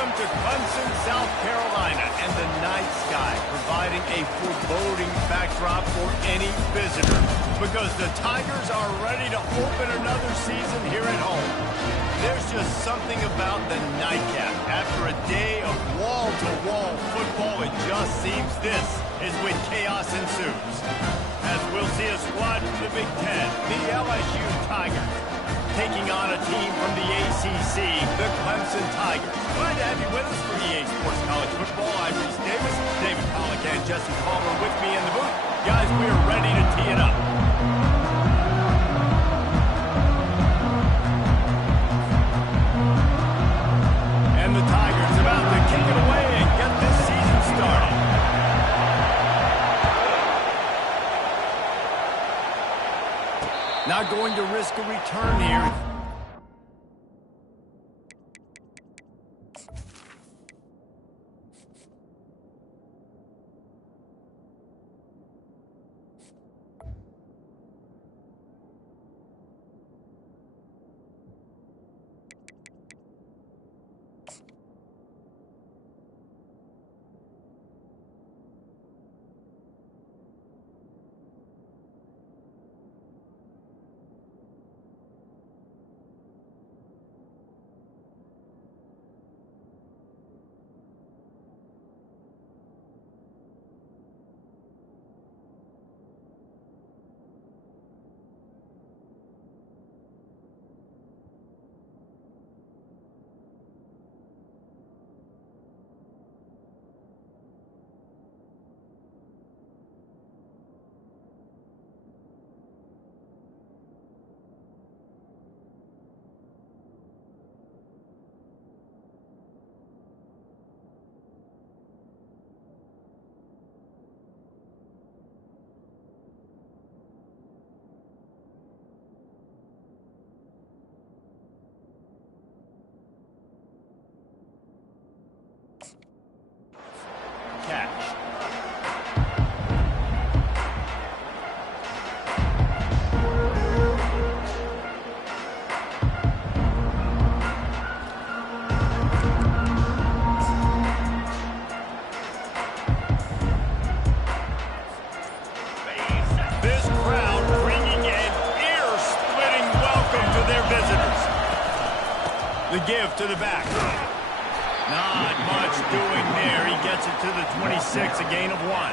Welcome to Clemson, South Carolina, and the night sky providing a foreboding backdrop for any visitor because the Tigers are ready to open another season here at home. There's just something about the nightcap. After a day of wall-to-wall football, it just seems this is when chaos ensues. As we'll see a squad from the Big Ten, the LSU Tigers, taking on a team from the ACC, the Clemson Tigers. Glad to have you with us for EA Sports College Football. I'm Reese Davis, David Pollack, and Jesse Palmer with me in the booth. Guys, we are ready to tee it up. And the Tigers about to kick it away and get this season started. Not going to risk a return here. Catch. This crowd bringing an ear-splitting welcome to their visitors. The give to the back. Not much doing there. He gets it to the 26, a gain of 1.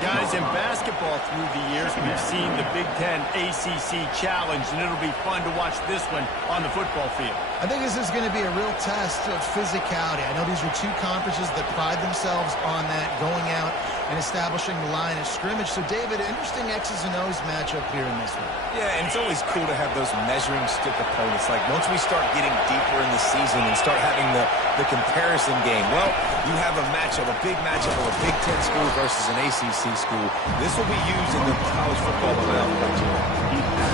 Guys, in basketball through the years, we've seen the Big Ten ACC Challenge, and it'll be fun to watch this one on the football field. I think this is going to be a real test of physicality. I know these are two conferences that pride themselves on that, going out and establishing the line of scrimmage. So, David, interesting X's and O's matchup here in this one. Yeah, and it's always cool to have those measuring stick opponents. Like, once we start getting deeper in the season and start having the comparison game, well, you have a big matchup of a Big Ten school versus an ACC school. This will be used in the college football playoff picture.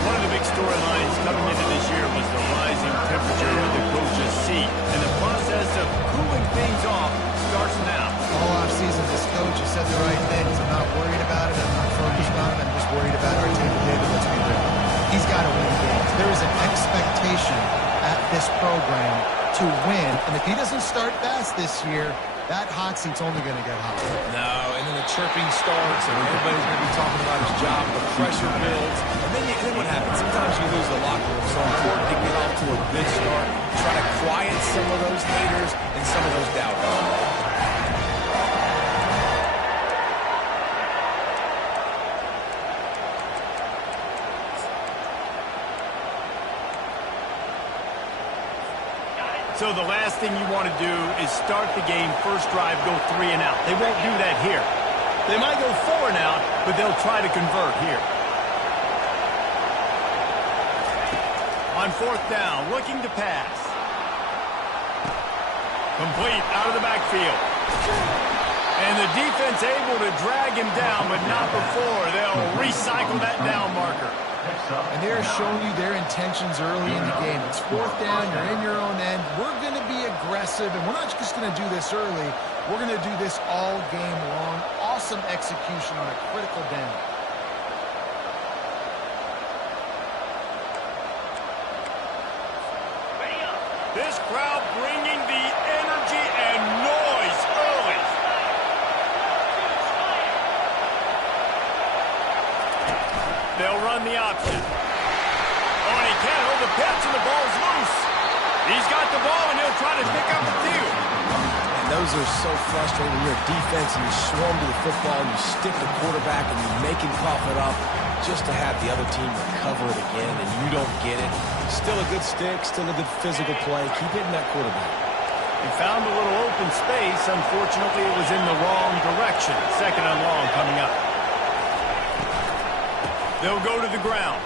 One of the big storylines coming into this year was the rising temperature of the coach's seat, and the process of cooling things off starts now. All offseason, this coach has said the right things. I'm not worried about it. I'm not focused on it. I'm just worried about our team. David, let's be real. He's got to win games. There is an expectation at this program to win, and if he doesn't start fast this year, that hot seat's only going to get hotter. No, and then the chirping starts, and everybody's going to be talking about his job. The pressure builds, and then what happens? Sometimes you lose the locker room. So important to get off to a good start, try to quiet some of those haters and some of those doubters. So the last thing you want to do is start the game, first drive, go 3 and out. They won't do that here. They might go 4 and out, but they'll try to convert here. On 4th down, looking to pass. Complete out of the backfield. And the defense able to drag him down, but not before. They'll recycle that down marker. And they're showing you their intentions early in the game. It's 4th down, you're in your own end. We're going to be aggressive, and we're not just going to do this early. We're going to do this all game long. Awesome execution on a critical down. This crowd bringing the energy run the option. Oh, and he can't hold the pitch, and the ball's loose. He's got the ball, and he'll try to pick up the field. And those are so frustrating when you're a defense and you swarm to the football and you stick the quarterback and you make him cough it up just to have the other team recover it again, and you don't get it. Still a good stick, still a good physical play. Keep hitting that quarterback. He found a little open space. Unfortunately, it was in the wrong direction. Second and long coming up. They'll go to the ground.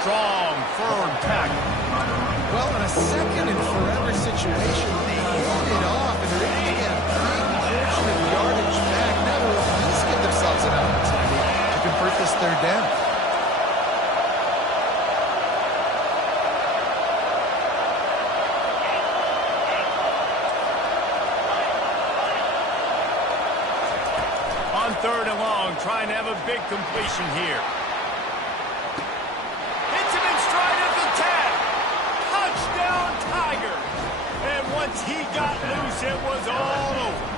Strong, firm tackle. Well, in a second and forever situation, they hand it off, and they're able to get a big portion of yardage back. Now they'll at least give themselves an opportunity to convert this third down. On third and long, trying to have a big completion here. Hits him in stride at the 10. Touchdown, Tigers. And once he got loose, it was all over.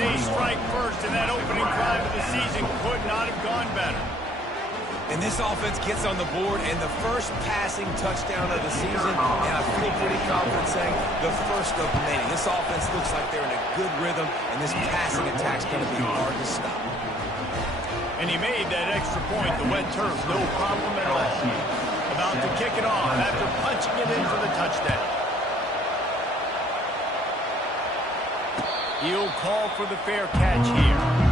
They strike first, and that opening drive of the season could not have gone better. And this offense gets on the board, and the first passing touchdown of the season, and I feel pretty confident saying the first of many. This offense looks like they're in a good rhythm, and this passing attack's going to be hard to stop. And he made that extra point, the wet turf, no problem at all. About to kick it off after punching it in for the touchdown. He'll call for the fair catch here.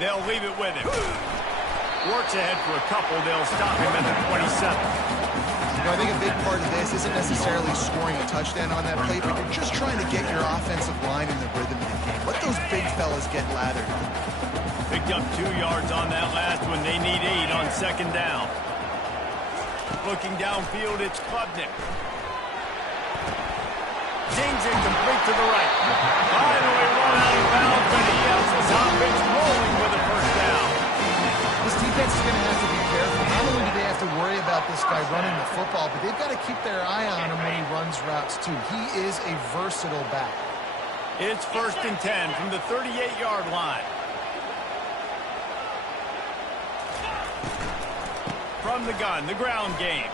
They'll leave it with him. Works ahead for a couple. They'll stop him at the 27. You know, I think a big part of this isn't necessarily scoring a touchdown on that play, but you're just trying to get your offensive line in the rhythm of the game. Let those big fellas get lathered. Picked up 2 yards on that last one. They need 8 on second down. Looking downfield, it's Klubnik. Dings it complete to the right. Finally run out of bounds, but he has his offense rolling with a first down. This defense is going to have to be careful. Not only do they have to worry about this guy running the football, but they've got to keep their eye on him when he runs routes too. He is a versatile back. It's first and 10 from the 38-yard line. From the gun, the ground game.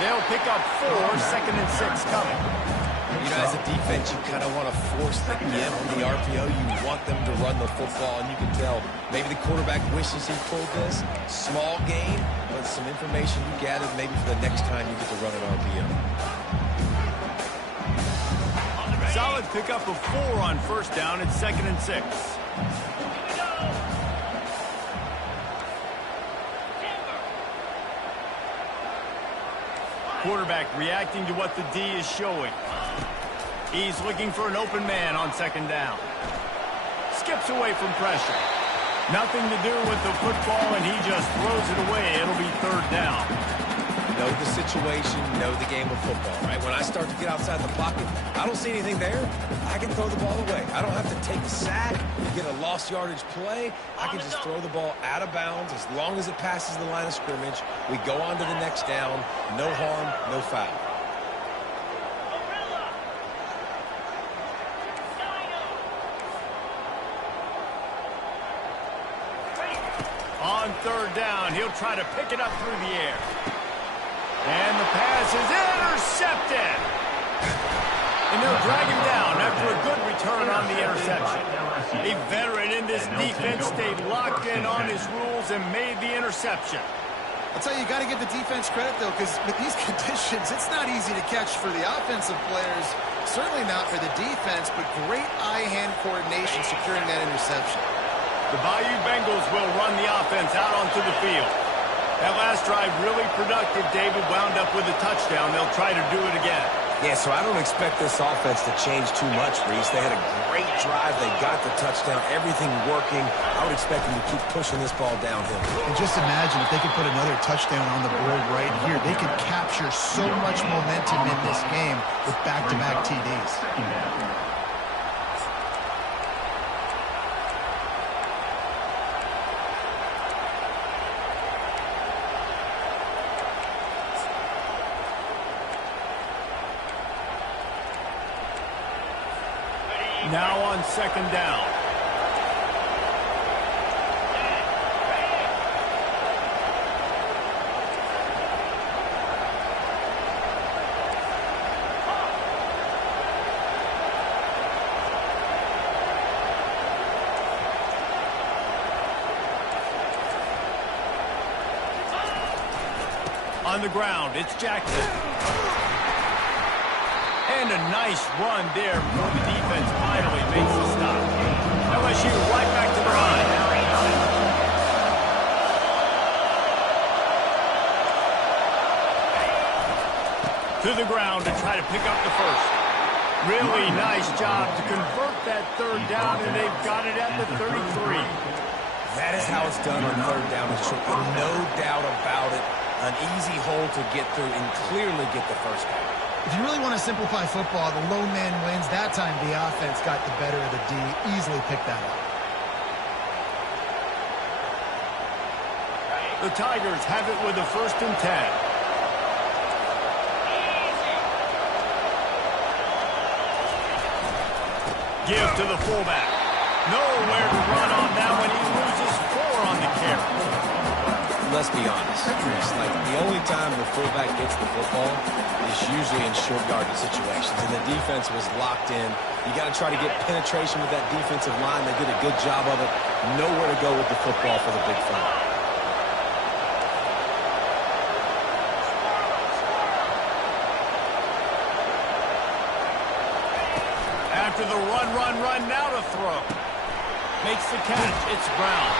They'll pick up 4, second and 6 coming. You know, as a defense, you kind of want to force the get on the RPO. You want them to run the football, and you can tell maybe the quarterback wishes he pulled this. Small gain, but some information you gathered maybe for the next time you get to run an RPO. Solid pickup of 4 on first down. It's second and 6. Quarterback reacting to what the D is showing. He's looking for an open man on second down. Skips away from pressure. Nothing to do with the football, and he just throws it away. It'll be third down. Know the situation, know the game of football, right? When I start to get outside the pocket, I don't see anything there. I can throw the ball away. I don't have to take a sack, get a lost yardage play. I can just throw the ball out of bounds as long as it passes the line of scrimmage. We go on to the next down. No harm, no foul. On third down, he'll try to pick it up through the air. And the pass is intercepted. And they'll drag him down after a good return on the interception. A veteran in this defense stayed locked in on his rules and made the interception. I'll tell you, you got to give the defense credit, though, because with these conditions, it's not easy to catch for the offensive players. Certainly not for the defense, but great eye-hand coordination securing that interception. The Bayou Bengals will run the offense out onto the field. That last drive really productive. David wound up with a touchdown. They'll try to do it again. Yeah, so I don't expect this offense to change too much, Reese. They had a great drive. They got the touchdown, everything working. I would expect them to keep pushing this ball downhill. And just imagine if they could put another touchdown on the board right here. They could capture so much momentum in this game with back-to-back TDs. Now on second down. On the ground, it's Jackson. And a nice run there before the defense finally makes the stop. LSU right back to the line. To the ground to try to pick up the first. Really nice job to convert that third down, and they've got it at the 33. That is how it's done on third down and short. No doubt about it. An easy hole to get through and clearly get the first down. If you really want to simplify football, the lone man wins. That time the offense got the better of the D. Easily picked that up. The Tigers have it with a 1st and 10. Give to the fullback. Nowhere to run on that one. He loses 4 on the carry. Let's be honest. It's like the only time the fullback gets the football is usually in short yardage situations, and the defense was locked in. You got to try to get penetration with that defensive line. They did a good job of it. Nowhere to go with the football for the big front. After the run, now to throw. Makes the catch. It's Brown.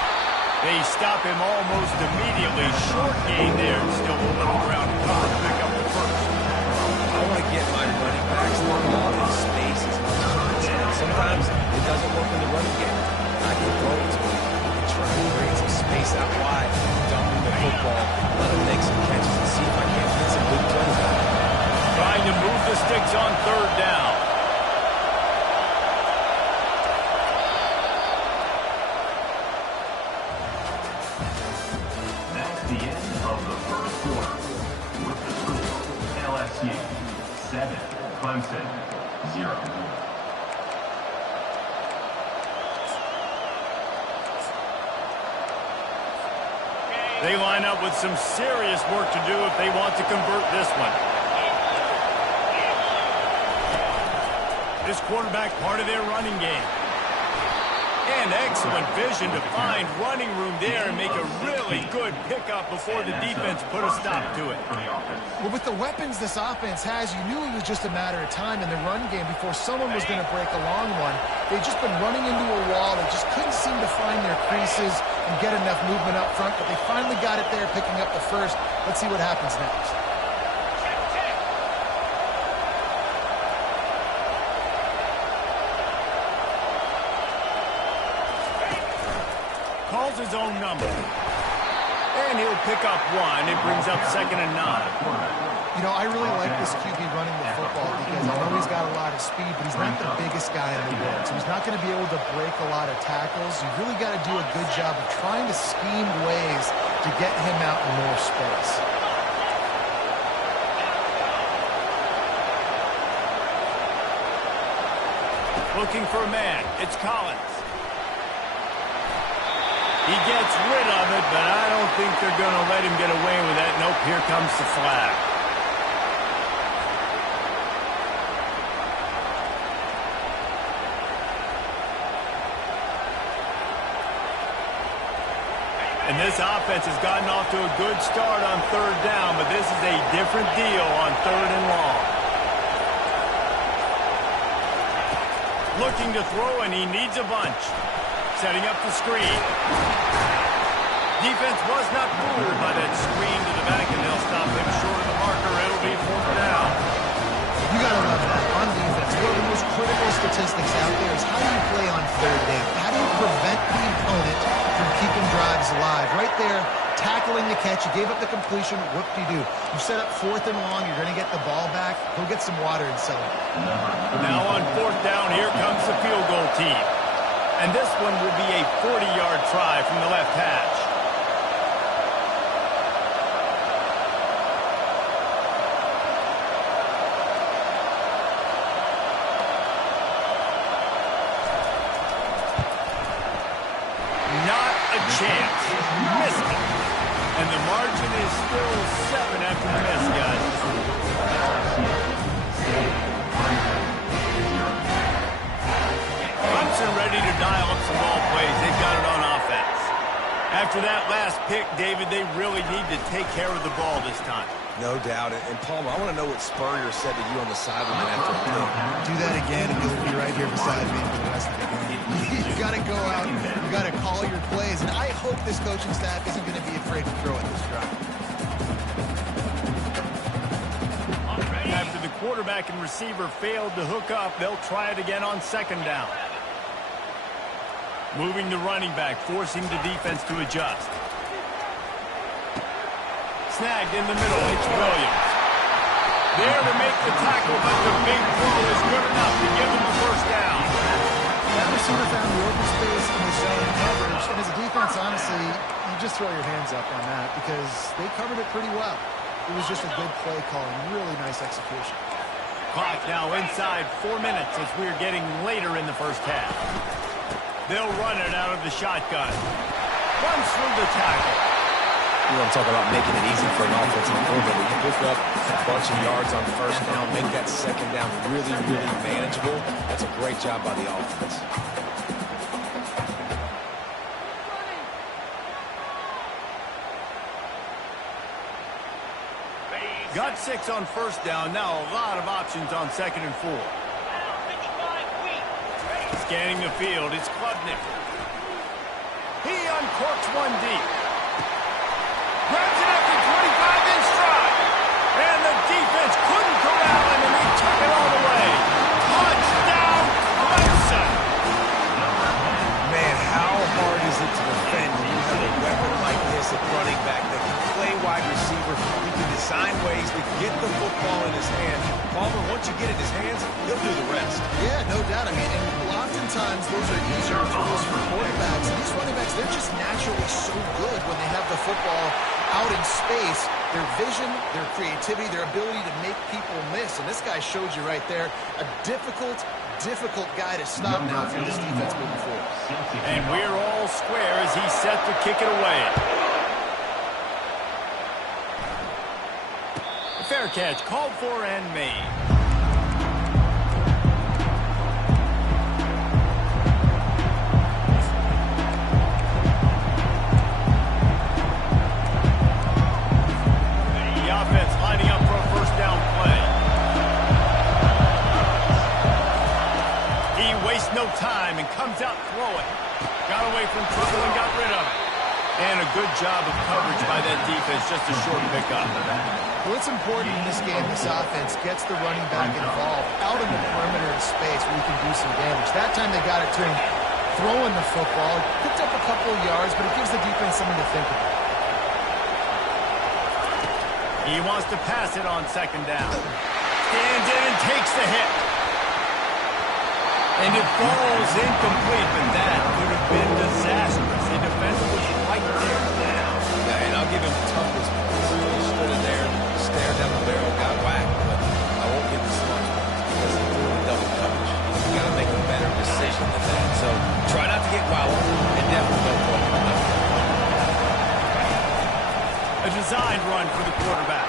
They stop him almost immediately. Short gain there. Still a little ground to cover to pick up the first. I want to get my running backs the ball in space as much as possible. Sometimes it doesn't work in the running game. I can throw it to him and try to create some space out wide, dump him the football, let him make some catches and see if I can't get some big plays out of it. Trying to move the sticks on third down. The end of the first quarter with the score LSU 7, Clemson 0. They line up with some serious work to do if they want to convert this one. This quarterback part of their running game. And excellent vision to find running room there and make a really good pickup before the defense put a stop to it. Well, with the weapons this offense has, you knew it was just a matter of time in the run game before someone was going to break a long one. They've just been running into a wall. They just couldn't seem to find their creases and get enough movement up front, but they finally got it there, picking up the first. Let's see what happens next. Calls his own number. And he'll pick up 1. It brings up 2nd and 9. You know, I really like this QB running the football because I know he's got a lot of speed, but he's not the biggest guy in the world. So he's not going to be able to break a lot of tackles. You really got to do a good job of trying to scheme ways to get him out in more space. Looking for a man. It's Collins. He gets rid of it, but I don't think they're going to let him get away with that. Nope, here comes the flag. And this offense has gotten off to a good start on third down, but this is a different deal on 3rd and long. Looking to throw, and he needs a bunch. Setting up the screen. Defense was not fooled by that screen to the back, and they'll stop him short of the marker. It'll be 4th down. You got to those statistics out there is how do you play on third down? How do you prevent the opponent from keeping drives alive? Right there, tackling the catch. You gave up the completion. Whoop-de-doo. You set up 4th and long. You're going to get the ball back. Go get some water and settle. Now on 4th down, here comes the field goal team. And this one will be a 40-yard try from the left hash. Not a chance. Missed it. And the margin is still 7 after the miss, guys. Clemson ready to dial up some ball plays. They've got it on offense. After that last pick, David, they really need to take care of the ball this time. No doubt. And Palmer, I want to know what Spurrier said to you on the sideline after the play. Do that again, and you'll be right here beside me for the rest of the game. You got to go out. You got to call your plays. And I hope this coaching staff isn't going to be afraid to throw at this drive. After the quarterback and receiver failed to hook up, they'll try it again on 2nd down. Moving the running back, forcing the defense to adjust. Snagged in the middle, it's Williams. There to make the tackle, but the big throw is good enough to give them the 1st down. That receiver found the open space in the zone coverage. And as a defense, honestly, you just throw your hands up on that because they covered it pretty well. It was just a good play call and really nice execution. Clock now inside 4 minutes as we're getting later in the 1st half. They'll run it out of the shotgun. Runs through the tackle. You want to talk about making it easy for an offensive coordinator. You pick up a bunch of yards on 1st down, make that 2nd down really, really manageable. That's a great job by the offense. Got 6 on 1st down. Now a lot of options on 2nd and 4. Scanning the field, it's Klubnik. He uncorks one deep. Grabs it up to 25 in stride. And the defense couldn't corral him, and they took it all the way. Touchdown, Clemson. Man, how hard is it to defend when you have a weapon like this at running back that can play wide receiver? He can design ways to get the football in his hand. Palmer, once you get it in his hands, he'll do the rest. Yeah, no doubt. I mean, and oftentimes those are easier tools for quarterbacks. And these running backs, they're just naturally so good when they have the football out in space. Their vision, their creativity, their ability to make people miss. And this guy showed you right there a difficult guy to stop now for this defense moving forward. And we're all square as he's set to kick it away. Fair catch, called for and made. The offense lining up for a 1st down play. He wastes no time and comes out throwing. Got away from trouble and got rid of it. And a good job of coverage by that defense, just a short pickup. Well, it's important in this game, this offense gets the running back involved out in the perimeter of space where you can do some damage. That time they got it to him throwing the football. Picked up a couple of yards, but it gives the defense something to think about. He wants to pass it on 2nd down. Stands in and takes the hit. And it falls incomplete, but that could have been disastrous. The defender was right there now. Yeah, and I'll give him toughness points. He stood in there, stared down the barrel, got whacked, but I won't give him so much points because he threw in double coverage. You got to make a better decision than that. So try not to get wild and definitely don't go for it. A designed run for the quarterback.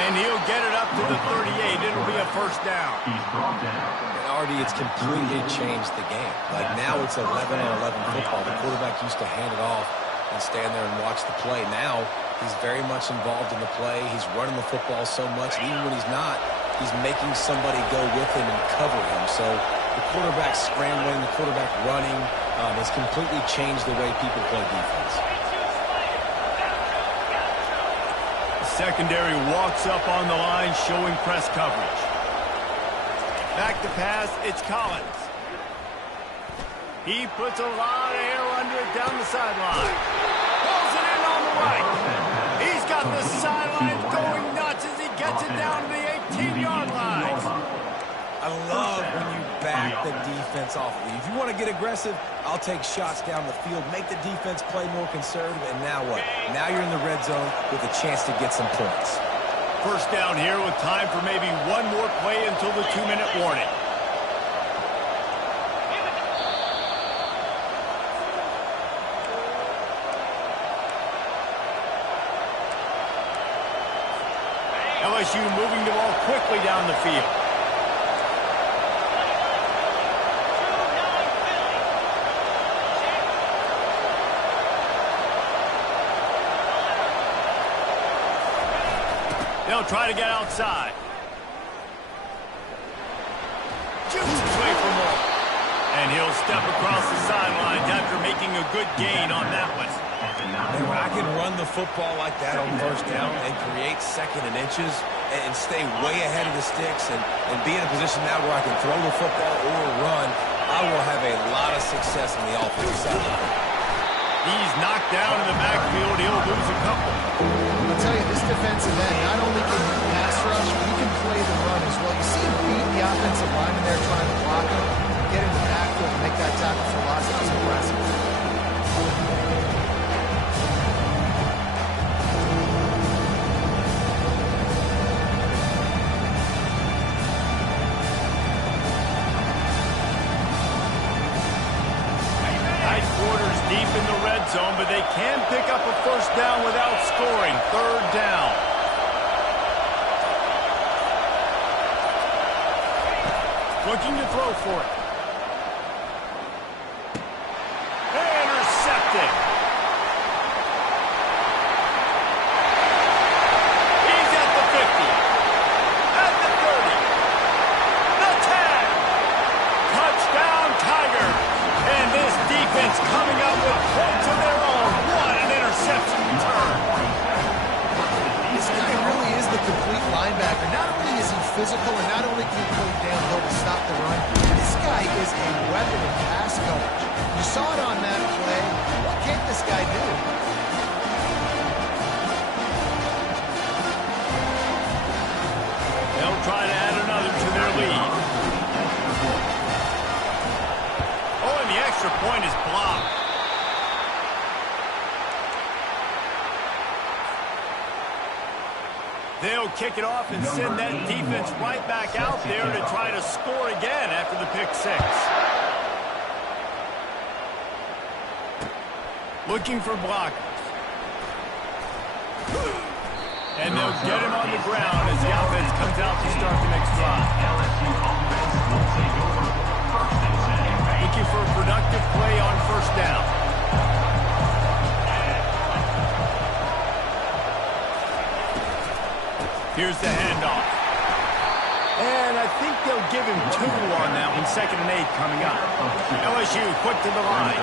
And he'll get it up to the 38. It'll be a 1st down. He's brought down. And already it's completely changed the game. Like now it's 11-on-11 football. The quarterback used to hand it off and stand there and watch the play. Now he's very much involved in the play. He's running the football so much. And even when he's not, he's making somebody go with him and cover him. So the quarterback scrambling, the quarterback running has completely changed the way people play defense. Secondary walks up on the line, showing press coverage. Back to pass, it's Collins. He puts a lot of air under it down the sideline. Pulls it in on the right. He's got the sidelines going nuts as he gets it down to the 18-yard line. I love when you back the defense off. If you want to get aggressive, I'll take shots down the field, make the defense play more conservative, and now what? Now you're in the red zone with a chance to get some points. First down here with time for maybe one more play until the 2-minute warning. LSU moving the ball quickly down the field. They'll try to get outside. Shoots his way for more. And he'll step across the sidelines after making a good gain on that one. And when I can run the football like that on first down and create second and inches and stay way ahead of the sticks and be in a position now where I can throw the football or run, I will have a lot of success on the offensive side. He's knocked down in the backfield. He'll lose a couple. I'll tell you, this defensive end, not only can he pass rush, but he can play the run as well. You see him beat the offensive lineman there trying to block him, get in the backfield and make that tackle for loss. That was impressive. Deep in the red zone, but they can pick up a first down without scoring. Third down. Looking to throw for it. Intercepted. He's at the 50. At the 30. The 10. Touchdown, Tigers. And this defense coming up with points of their own. What an interception return. This guy really is the complete linebacker. Not only is he physical and not only can he play downhill to stop the run, this guy is a weapon in pass coverage. You saw it on that play. What can't this guy do? They'll try to add another to their lead. Oh, and the extra point is blocked. They'll kick it off and send that defense right back out there to try to score again after the pick six. Looking for blockers. And they'll get him on the ground as the offense comes out to start the next drive. Looking for a productive play on first down. Here's the handoff. And I think they'll give him 2 on that one. 2nd and 8 coming up. LSU quick to the line.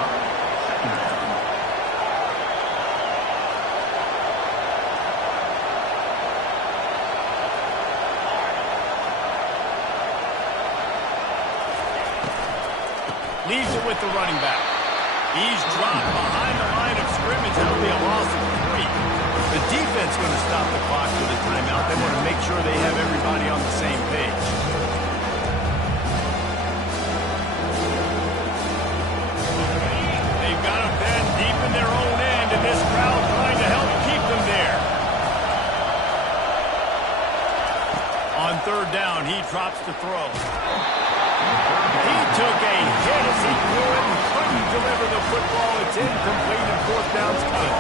Leaves it with the running back. He's dropped behind the line of scrimmage. That'll be a loss of 3. The defense going to stop the clock with a timeout. They want to make sure they have everybody on the same page. They've got them then deep in their own end, and this crowd trying to help keep them there. On third down, he drops to throw. He took a hit as he threw it and couldn't deliver the football. It's incomplete and 4th down's coming.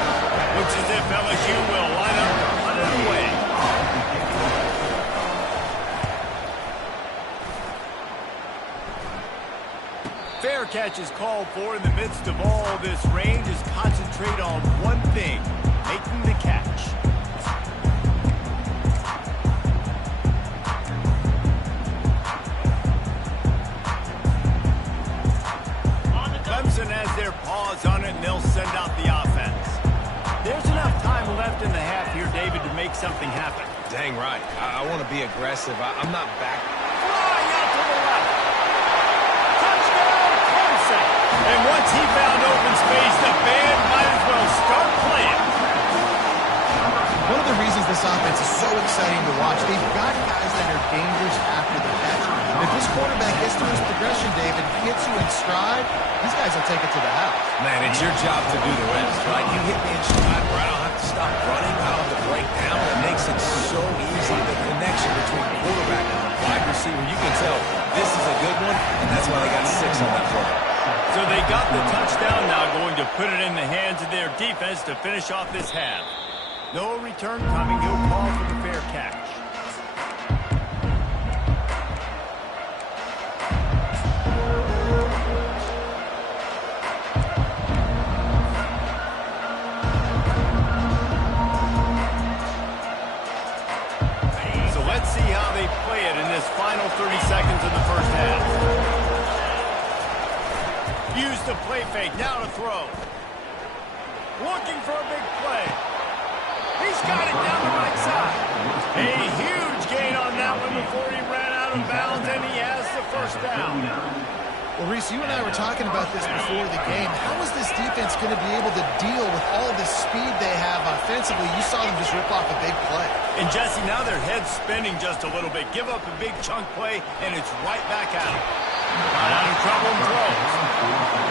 Looks as if LSU will line up to run it away. Fair catch is called for in the midst of all this range. Is concentrate on one thing, making the catch. Clemson has their paws on it, and they'll send out the offense. There's enough time left in the half here, David, to make something happen. Dang right. I want to be aggressive. I'm not back. Flying out to the Once he found open space, the band might as well start playing. One of the reasons this offense is so exciting to watch, they've got guys that are dangerous after the catch. If this quarterback gets to his progression, David, hits you in stride, these guys will take it to the house. Man, it's your job to do the rest, right? You hit me in stride where I don't have to stop running, I don't have to break down. It makes it so easy. The connection between quarterback and wide receiver, you can tell this is a good one, and that's why they got 6 on that play. So they got the touchdown, now going to put it in the hands of their defense to finish off this half. No return coming. He'll call for the fair catch. So let's see how they play it in this final 30 seconds of the first half. Use the play fake. Now to throw. Looking for a big play. He's got it down the right side. A huge gain on that one before he ran out of bounds, and he has the first down. Well, Reese, you and I were talking about this before the game. How is this defense going to be able to deal with all the speed they have offensively? You saw them just rip off a big play. And, Jesse, now their head's spinning just a little bit. Give up a big chunk play, and it's right back out. Not out of trouble and throws.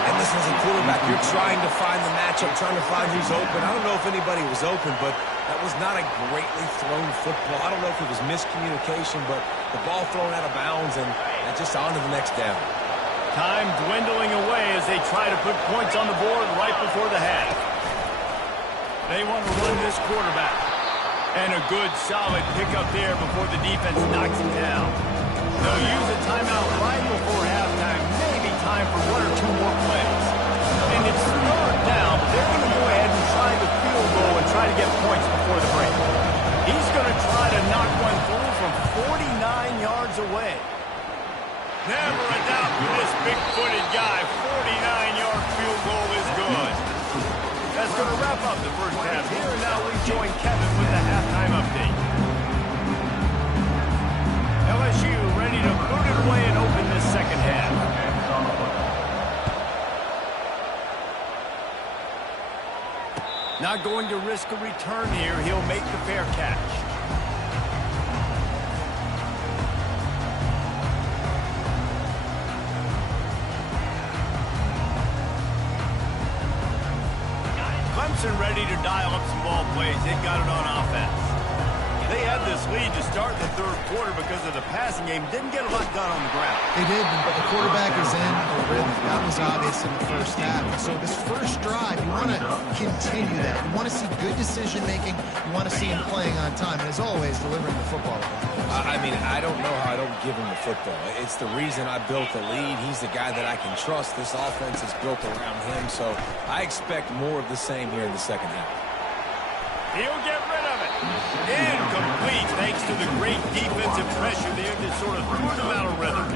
And this is a quarterback. You're trying to find the matchup, trying to find who's open. I don't know if anybody was open, but that was not a greatly thrown football. I don't know if it was miscommunication, but the ball thrown out of bounds and just on to the next down. Time dwindling away as they try to put points on the board right before the half. They want to run this quarterback. And a good, solid pickup there before the defense knocks him down. They'll use a timeout right before halftime. Maybe time for 1 or 2 more plays. And it's 3rd down, but they're going to go ahead and try the field goal and try to get points before the break. He's going to try to knock one through from 49 yards away. Never a doubt for this big-footed guy. 49-yard field goal is good. That's going to wrap up the first half here. And now we join Kevin with the halftime update. LSU ready to boot it away and open this second half. Not going to risk a return here. He'll make the fair catch. Clemson ready to dial up some ball plays. They've got it on offense. They had this lead to start the 3rd quarter because of the passing game. Didn't get a lot done on the ground. They did, but the quarterback is in a rhythm. That was obvious in the first half. So this first drive, you want to continue that. You want to see good decision-making. You want to see him playing on time. And as always, delivering the football. I mean, I don't know how I don't give him the football. It's the reason I built the lead. He's the guy that I can trust. This offense is built around him. So I expect more of the same here in the second half. He'll get rid of it. Incomplete, thanks to the great defensive pressure there that sort of threw them out of rhythm.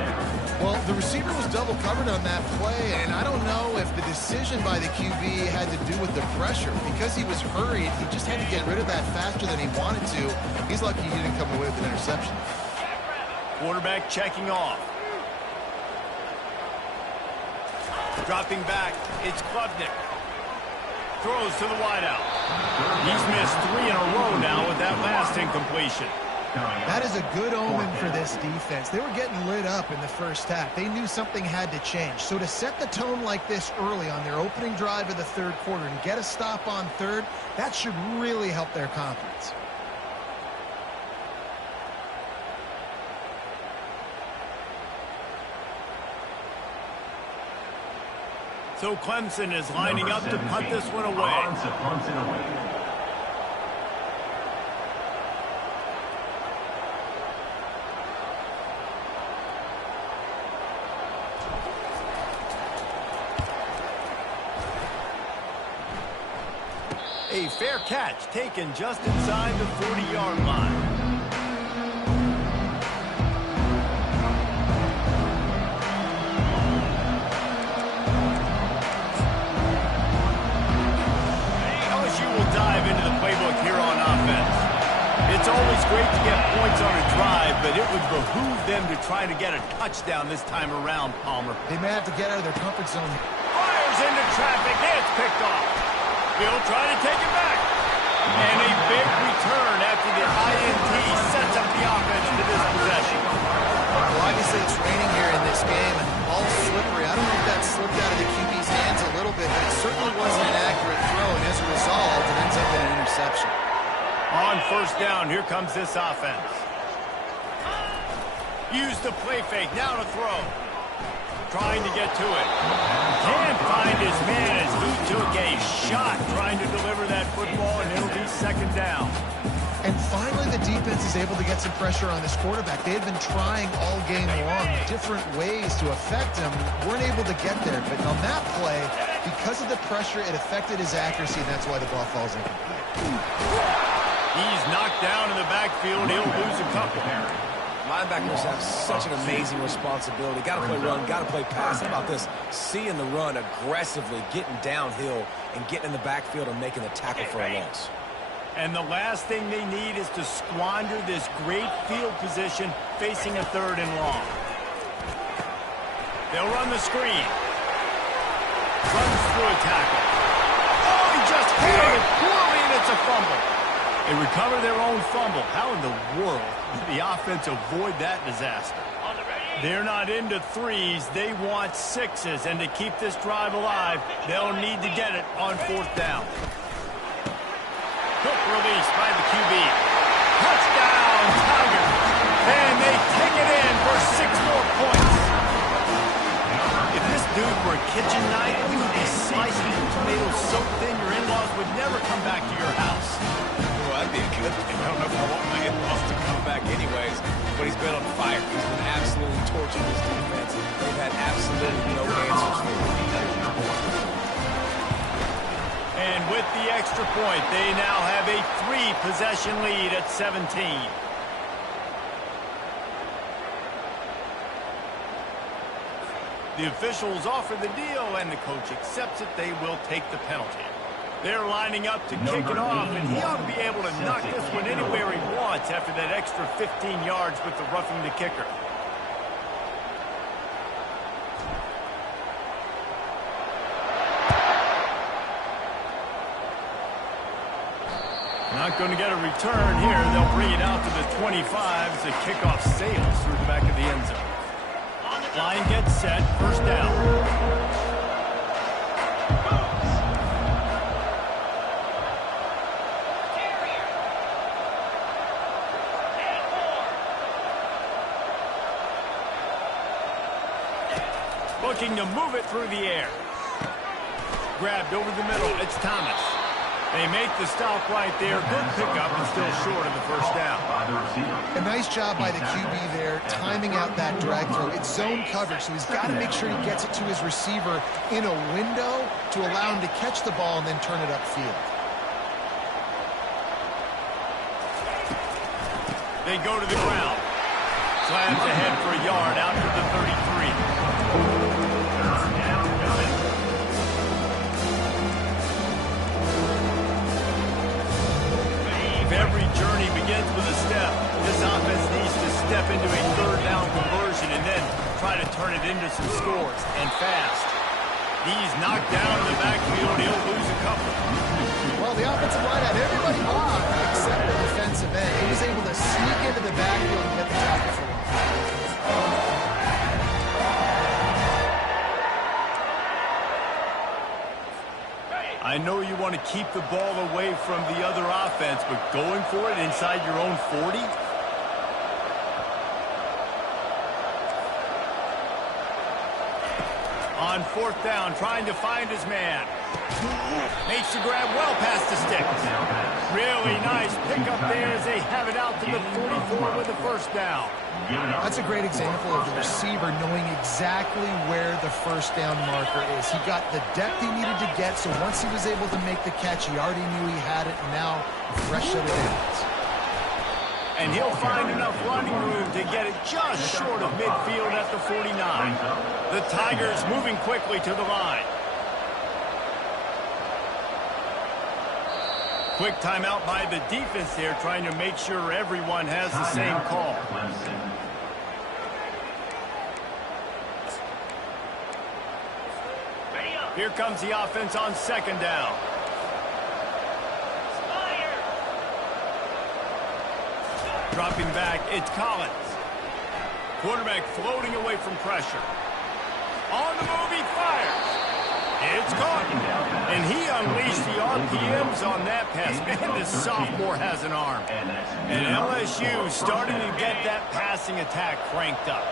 Well, the receiver was double covered on that play, and I don't know if the decision by the QB had to do with the pressure. Because he was hurried, he just had to get rid of that faster than he wanted to. He's lucky he didn't come away with an interception. Quarterback checking off. Dropping back, it's Klubnik. Throws to the wideout. He's missed 3 in a row now with that last incompletion. That is a good omen for this defense. They were getting lit up in the first half. They knew something had to change. So to set the tone like this early on their opening drive of the 3rd quarter and get a stop on 3rd, that should really help their confidence. So Clemson is lining up to punt this one away. A fair catch taken just inside the 40-yard line. Dive into the playbook here on offense. It's always great to get points on a drive, but it would behoove them to try to get a touchdown this time around, Palmer. They may have to get out of their comfort zone. Fires Fires into traffic. It's picked off. He'll try to take it back. And a big return after the INT sets up the offense for this possession. Well, obviously it's raining here in this game, and all slippery. I don't know if that slipped out of the QB's hands a little bit, but it certainly wasn't an accurate throw, and as a result, it ends up in an interception. On first down, here comes this offense. Use the play fake, now to throw. Trying to get to it. Can't find his man as he took a shot trying to deliver that football, and it'll be second down. And finally, the defense is able to get some pressure on this quarterback. They had been trying all game long different ways to affect him. Weren't able to get there. But on that play, because of the pressure, it affected his accuracy, and that's why the ball falls incomplete. He's knocked down in the backfield. He'll lose a couple. Linebackers have such an amazing responsibility. Got to play run, got to play pass. How about this? Seeing the run aggressively, getting downhill, and getting in the backfield and making the tackle for a loss. And the last thing they need is to squander this great field position facing a third and long. They'll run the screen. Runs through a tackle. Oh, he just handled it poorly, and it's a fumble. They recover their own fumble. How in the world did the offense avoid that disaster? They're not into threes. They want sixes. And to keep this drive alive, they'll need to get it on fourth down. Quick release by the QB. Touchdown, Tigers. And they take it in for 6 more points. If this dude were a kitchen knife, he would be slicing your tomatoes so thin your in-laws would never come back to your house. That'd be a good thing. I don't know if I want my in-laws to come back anyways, but he's been on fire. He's been absolutely torching his defense. They've had absolutely no answers for him. And with the extra point, they now have a 3-possession lead at 17. The officials offer the deal, and the coach accepts it. They will take the penalty. They're lining up to kick it off, and he ought to be able to knock this one anywhere he wants after that extra 15 yards with the roughing the kicker. Not going to get a return here. They'll bring it out to the 25 as the kickoff sails through the back of the end zone. Line gets set, first down. Looking to move it through the air. Grabbed over the middle. It's Thomas. They make the stop right there. Good pickup and still short of the first down. A nice job by the QB there, timing out that drag throw. It's zone coverage, so he's got to make sure he gets it to his receiver in a window to allow him to catch the ball and then turn it upfield. They go to the ground. Slams ahead for a yard out to the 33. Every journey begins with a step. This offense needs to step into a third down conversion and then try to turn it into some scores, and fast. He's knocked down in the backfield. He'll lose a couple. Well, the offensive line had everybody blocked except the defensive end. He was able to sneak into the backfield and get the tackle for him. I know you want to keep the ball away from the other offense, but going for it inside your own 40? On fourth down, trying to find his man. Makes the grab well past the sticks. Really nice pickup there as they have it out to the 44 with the first down. That's a great example of the receiver knowing exactly where the first down marker is. He got the depth he needed to get, so once he was able to make the catch, he already knew he had it, and now fresh set of downs. And he'll find enough running room to get it just short of midfield at the 49. The Tigers moving quickly to the line. Quick timeout by the defense there, trying to make sure everyone has the same call. Ready up. Here comes the offense on second down. Dropping back, it's Collins. Quarterback floating away from pressure. On the move, he fires. It's caught. And he unleashed the RPMs on that pass. Man, this sophomore has an arm. And LSU starting to get that passing attack cranked up.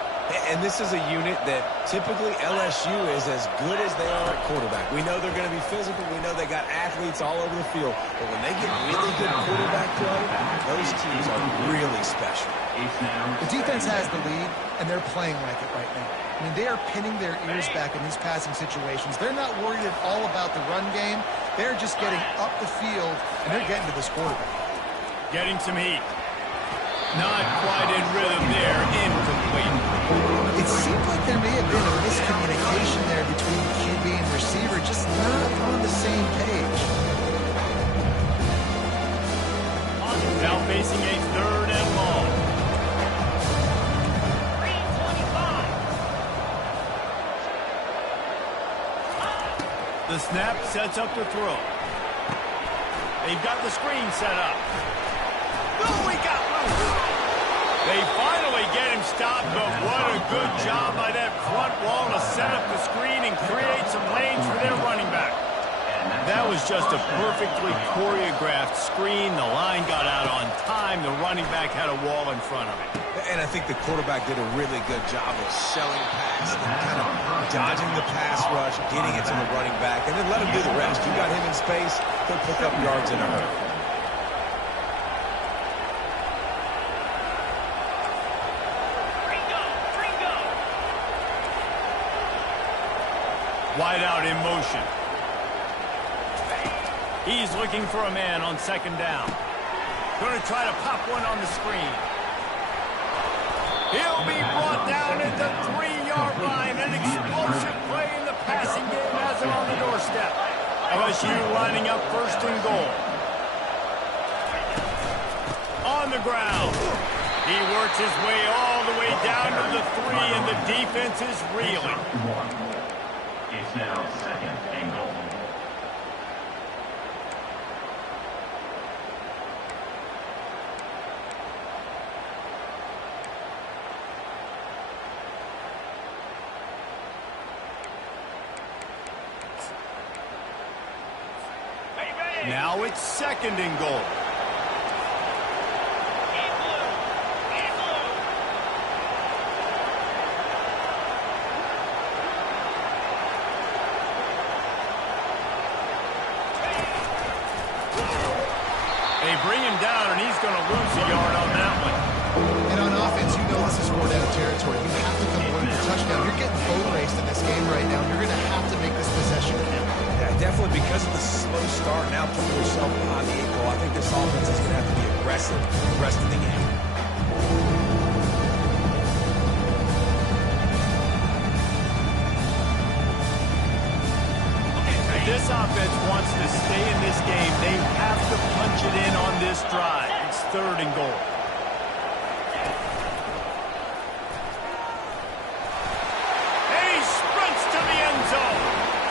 And this is a unit that typically LSU is as good as they are at quarterback. We know they're going to be physical. We know they got athletes all over the field. But when they get really good quarterback play, those teams are really special. The defense has the lead, and they're playing like it right now. I mean, they are pinning their ears back in these passing situations. They're not worried at all about the run game. They're just getting up the field, and they're getting to this quarterback. Getting some heat. Not quite in rhythm there. Incomplete. It seemed like there may have been a miscommunication there between QB and receiver, just not on the same page. Now facing a third and long. The snap sets up the throw. They've got the screen set up. Oh, he got loose. They finally get him stopped, but what a good job by that front wall to set up the screen and create some lanes for their running back. That was just a perfectly choreographed screen. The line got out on time. The running back had a wall in front of him. And I think the quarterback did a really good job of selling pass and kind of dodging the pass rush, getting it to the running back, and then let him do the rest. You got him in space, he'll pick up yards in a hurry. Wide out in motion. He's looking for a man on second down. Going to try to pop one on the screen. He'll be brought down at the 3-yard line. An explosive play in the passing game has him on the doorstep. LSU lining up first and goal. On the ground. He works his way all the way down to the 3, and the defense is reeling. It's now second and goal. Now it's second and goal. They bring him down, and he's going to lose a yard on that one. And on offense, you know this is four down territory. You have to come away with a touchdown. You're getting boat raced in this game right now. You're going to have to make this possession count. Yeah, definitely because of the slow start now putting yourself behind the 8 ball. I think this offense is going to have to be aggressive the rest of the game. If this offense wants to stay in this game, they have to punch it in on this drive. It's third and goal. And he sprints to the end zone.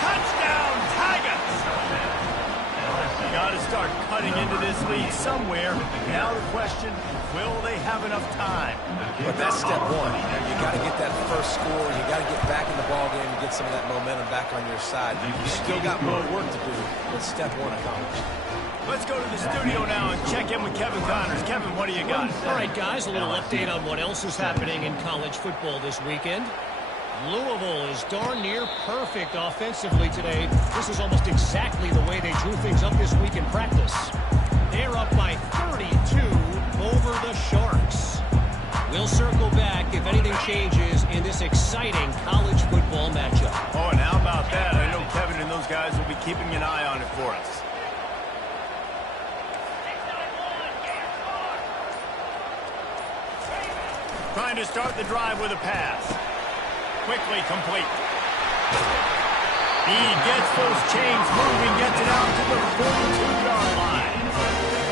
Touchdown, Tigers! Got to start cutting into this lead somewhere. Now the question, will they have enough time? But that's step one. You got to get that first score. You got to get back in the ball game and get some of that momentum back on your side. You still got more work to do, but step one accomplished. Let's go to the studio now and check in with Kevin Connors. Kevin, what do you got? All right, guys, a little update on what else is happening in college football this weekend. Louisville is darn near perfect offensively today. This is almost exactly the way they drew things up this week in practice. They're up by 32 over the Sharks. We'll circle back if anything changes in this exciting college football matchup. Oh, and how about that? I know Kevin and those guys will be keeping an eye on it for us. Trying to start the drive with a pass. Quickly complete. He gets those chains moving, gets it out to the 42-yard line.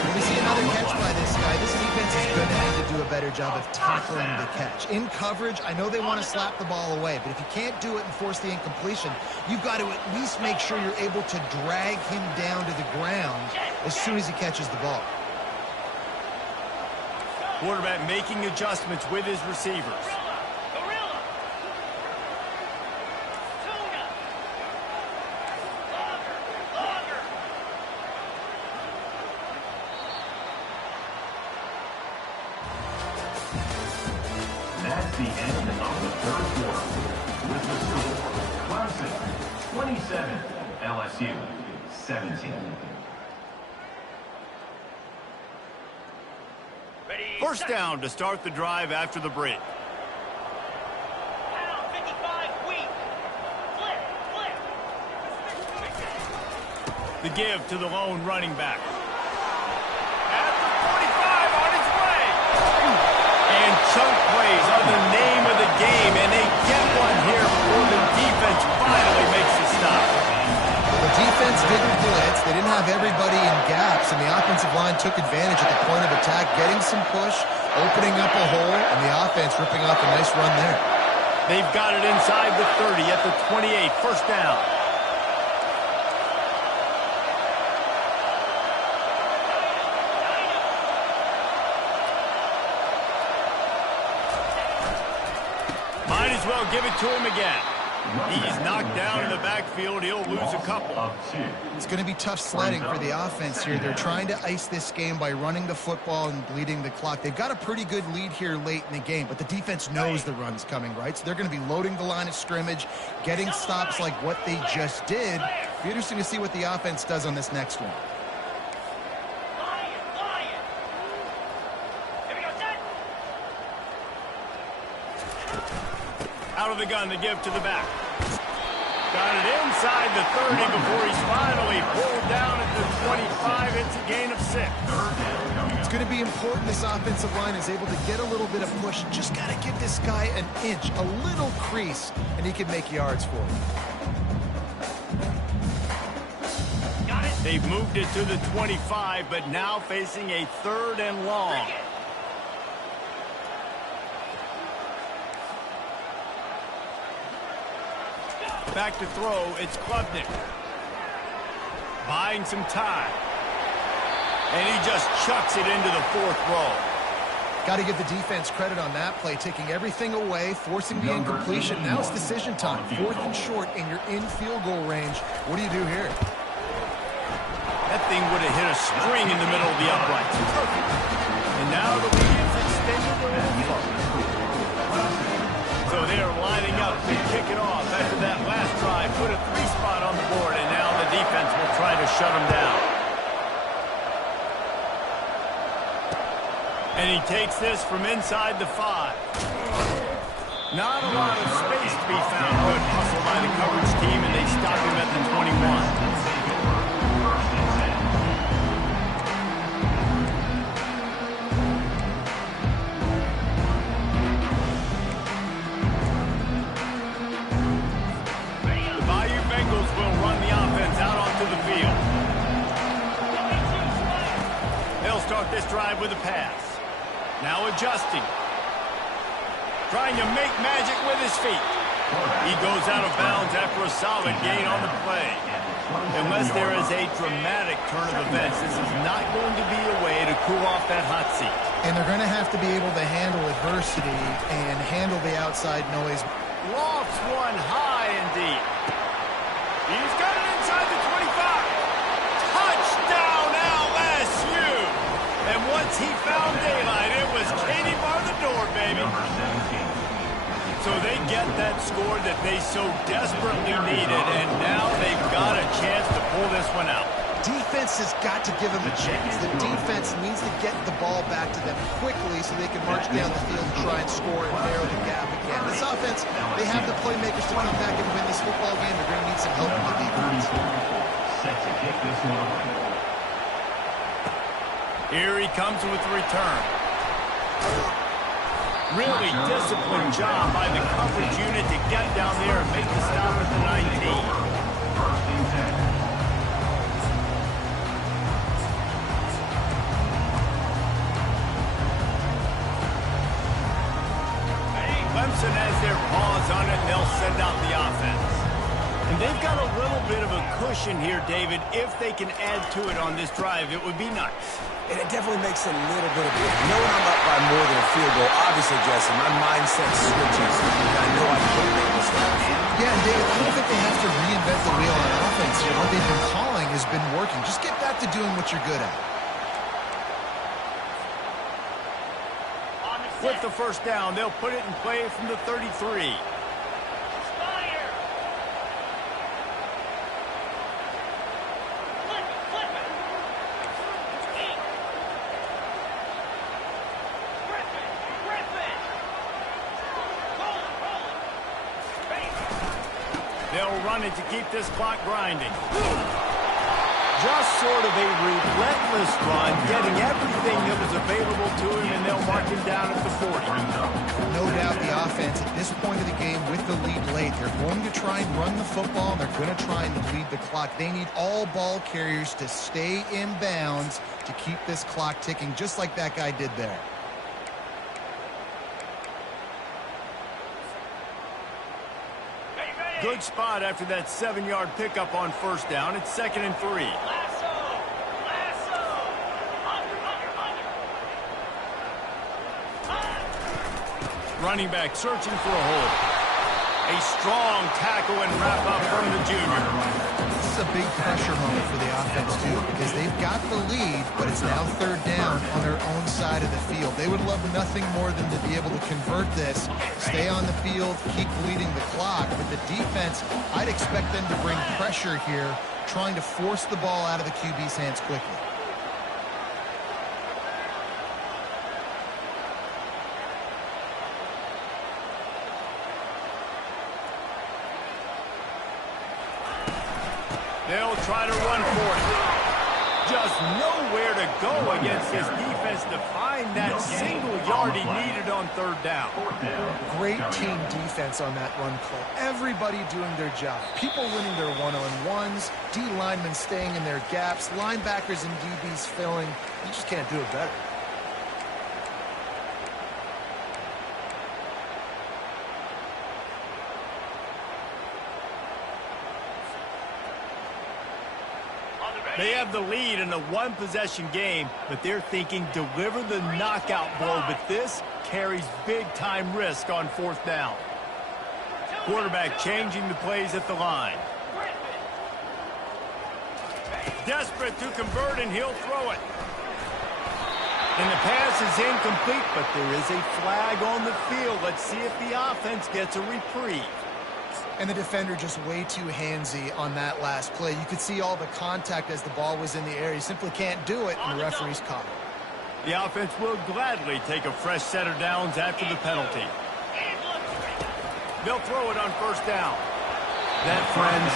When we see another catch by this guy, this defense is going to need to do a better job of tackling the catch. In coverage, I know they want to slap the ball away, but if you can't do it and force the incompletion, you've got to at least make sure you're able to drag him down to the ground as soon as he catches the ball. Quarterback making adjustments with his receivers. That's the end of the third quarter. With the score, Clemson 27, LSU 17. First down to start the drive after the break. The give to the lone running back. At the 45 on his way. And chunk plays are the name of the game, and they get one here before the defense finally makes a stop. The defense didn't blitz. They didn't have everybody in gaps, and the offensive line took advantage at the point of attack, getting some push, opening up a hole, and the offense ripping off a nice run there. They've got it inside the 30 at the 28, first down. Might as well give it to him again. He's knocked down in the backfield. He'll lose a couple. It's going to be tough sledding for the offense here. They're trying to ice this game by running the football and bleeding the clock. They've got a pretty good lead here late in the game, but the defense knows the run's coming, right? So they're going to be loading the line of scrimmage, getting stops like what they just did. It'll be interesting to see what the offense does on this next one. Out of the gun to give to the back. Got it inside the 30 before he's finally pulled down at the 25. It's a gain of 6. It's going to be important this offensive line is able to get a little bit of push. Just got to give this guy an inch, a little crease, and he can make yards for him. They've moved it to the 25, but now facing a 3rd and long. Back to throw, it's Klubnik. Buying some time. And he just chucks it into the 4th row. Got to give the defense credit on that play, taking everything away, forcing the incompletion. Now it's decision time. 4th and short, and you're in field goal range. What do you do here? That thing would have hit a string in the middle of the uprights. Perfect. And now the lead's extended a little further. So they are lining up to kick it off after that last drive. Put a 3-spot on the board, and now the defense will try to shut them down. And he takes this from inside the 5. Not a lot of space to be found. Good hustle by the coverage team, and they stop him at the 21. Will run the offense out onto the field. They'll start this drive with a pass. Now adjusting. Trying to make magic with his feet. He goes out of bounds after a solid gain on the play. Unless there is a dramatic turn of events, this is not going to be a way to cool off that hot seat. And they're going to have to be able to handle adversity and handle the outside noise. Lofts one high and deep. He's got it inside the 25. Touchdown, LSU. And once he found daylight, it was Katie bar the door, baby. So they get that score that they so desperately needed, and now they've got a chance to pull this one out. Defense has got to give them a chance. The defense needs to get the ball back to them quickly so they can march down the field and try and score and narrow the gap again. This offense, they have the playmakers to come back and win this football game. They're going to need some help from the defense. Set to kick this one away. Here he comes with the return. Really disciplined job by the coverage unit to get down there and make the stop at the 19. First and 10. they've got a little bit of a cushion here, David. If they can add to it on this drive, it would be nice. And it definitely makes a little bit of it. Knowing I'm up by more than a field goal, obviously, Jesse, my mindset switches. And I know I can't make mistakes. Yeah, and David, I don't think they have to reinvent the wheel on offense here. What they've been calling has been working. Just get back to doing what you're good at. With the first down, they'll put it in play from the 33. They'll run it to keep this clock grinding. Just sort of a relentless run, getting everything that was available to him, and they'll mark him down at the 40. No doubt the offense at this point of the game with the lead late, they're going to try and run the football, and they're going to try and lead the clock. They need all ball carriers to stay in bounds to keep this clock ticking, just like that guy did there. Good spot after that 7-yard pickup on first down. It's 2nd and 3. Running back searching for a hole. A strong tackle and wrap up from the junior. This is a big pressure moment for the offense, too, because they've got the lead, but it's now 3rd down on their own side of the field. They would love nothing more than to be able to convert this, stay on the field, keep bleeding the clock. But the defense, I'd expect them to bring pressure here, trying to force the ball out of the QB's hands quickly. They'll try to run for it. Just nowhere to go against this defense to find that single yard he needed on 3rd down. Great team defense on that run play. Everybody doing their job. People winning their one-on-ones, D linemen staying in their gaps, linebackers and DBs filling. You just can't do it better. They have the lead in a one-possession game, but they're thinking deliver the knockout blow, but this carries big-time risk on 4th down. Quarterback changing the plays at the line. Desperate to convert, and he'll throw it. And the pass is incomplete, but there is a flag on the field. Let's see if the offense gets a reprieve. And the defender just way too handsy on that last play. You could see all the contact as the ball was in the air. He simply can't do it, and the referee's caught it. The offense will gladly take a fresh set of downs after the penalty. They'll throw it on 1st down. That, friends,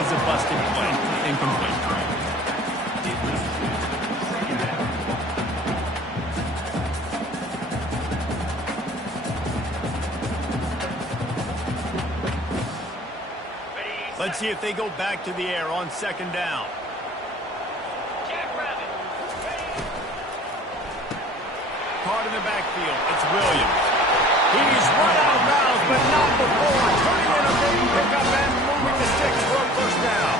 is a busted play. Incomplete. Let's see if they go back to the air on 2nd down. Caught in the backfield. It's Williams. He's run out of bounds, but not before turning in a big pickup and moving the sticks for a 1st down.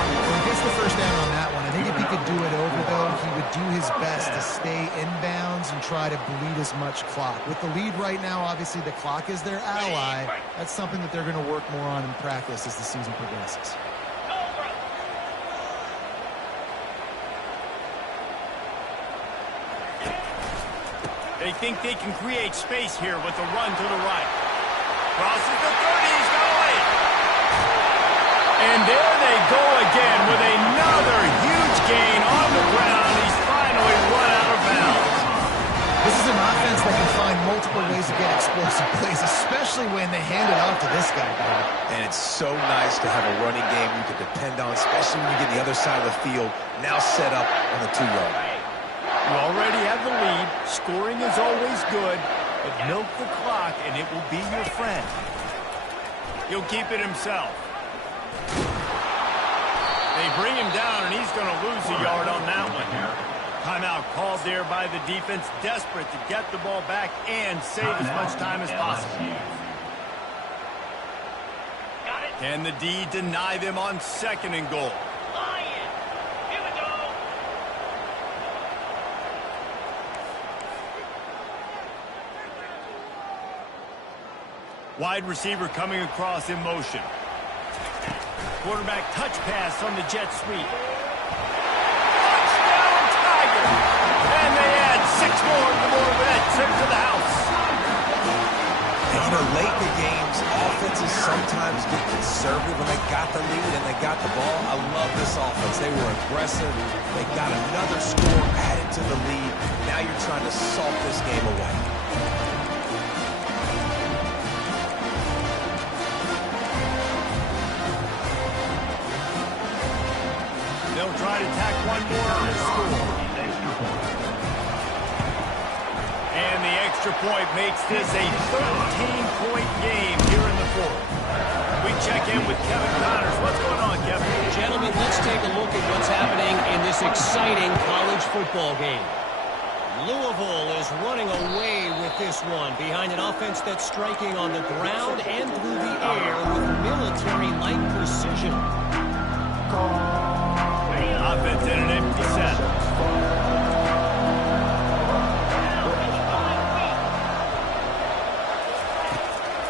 Well, he gets the 1st down on that one. I think if he could do it over, though, he would do his best to stay in bounds and try to bleed as much clock. With the lead right now, obviously the clock is their ally. That's something that they're going to work more on in practice as the season progresses. They think they can create space here with a run to the right. Crosses the 30, he's going. And there they go again with another huge gain on the ground. He's finally run out of bounds. This is an offense that can find multiple ways to get explosive plays, especially when they hand it off to this guy. And it's so nice to have a running game you can depend on, especially when you get the other side of the field, now set up on the 2-yard line. You already have the lead. Scoring is always good, but milk the clock and it will be your friend. He'll keep it himself. They bring him down, and he's going to lose a yard on that one. Timeout called there by the defense, desperate to get the ball back and save as much time as possible. Can the D deny them on 2nd and goal? Here we go. Wide receiver coming across in motion. Quarterback touch pass on the jet sweep. Touchdown Tigers! And they add 6 more to the board with that trip to the house. And, you know, late in the games, offenses sometimes get conservative when they got the lead and they got the ball. I love this offense. They were aggressive. They got another score added to the lead. Now you're trying to salt this game away. They'll try to tack one more on the score. And the extra point makes this a 13-point game here in the 4th. We check in with Kevin Connors. What's going on, Kevin? Gentlemen, let's take a look at what's happening in this exciting college football game. Louisville is running away with this one behind an offense that's striking on the ground and through the air with military-like precision. Offense in an empty set.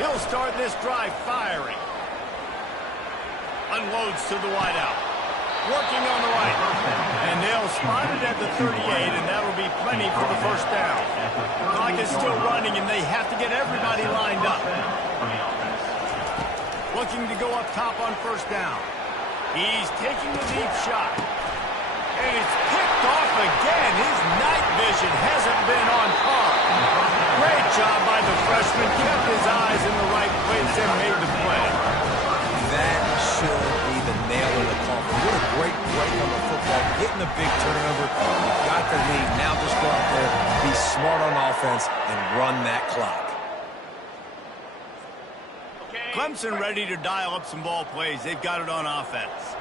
He'll start this drive firing. Unloads to the wideout. Working on the right. And they'll spot it at the 38, and that'll be plenty for the 1st down. The clock is still running, and they have to get everybody lined up. Looking to go up top on 1st down. He's taking the deep shot. And it's picked off again. His night vision hasn't been on par. Great job by the freshman. Kept his eyes in the right place and made the play. That should be the nail in the coffin. What a great break on the football. Getting a big turnover. You got the lead. Now just go out there, be smart on offense, and run that clock. Clemson ready to dial up some ball plays. They've got it on offense.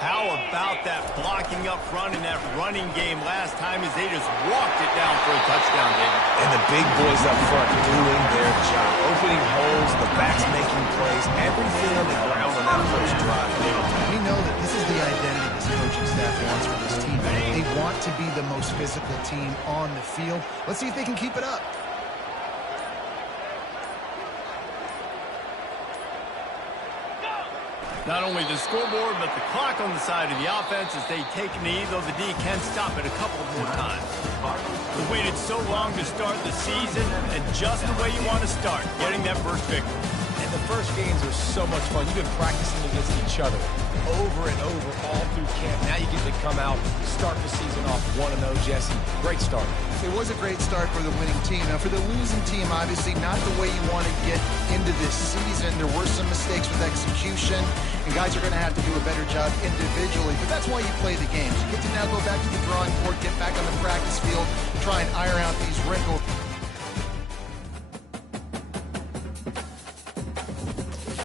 How about that blocking up front in that running game last time as they just walked it down for a touchdown, David? And the big boys up front doing their job. Opening holes, the backs making plays, everything on the ground on that first drive. We know that this is the identity this coaching staff wants for this team. They want to be the most physical team on the field. Let's see if they can keep it up. Not only the scoreboard, but the clock on the side of the offense as they take a knee, though the D can stop it a couple more times. We waited so long to start the season, and just the way you want to start, getting that first victory. And the first games are so much fun. You've been practicing against each other over and over all through camp. Now you get to come out, start the season off 1-0, Jesse. Great start. It was a great start for the winning team. Now, for the losing team, obviously not the way you want to get into this season. There were some mistakes with execution, and guys are going to have to do a better job individually. But that's why you play the games. You get to now go back to the drawing board, get back on the practice field, try and iron out these wrinkles.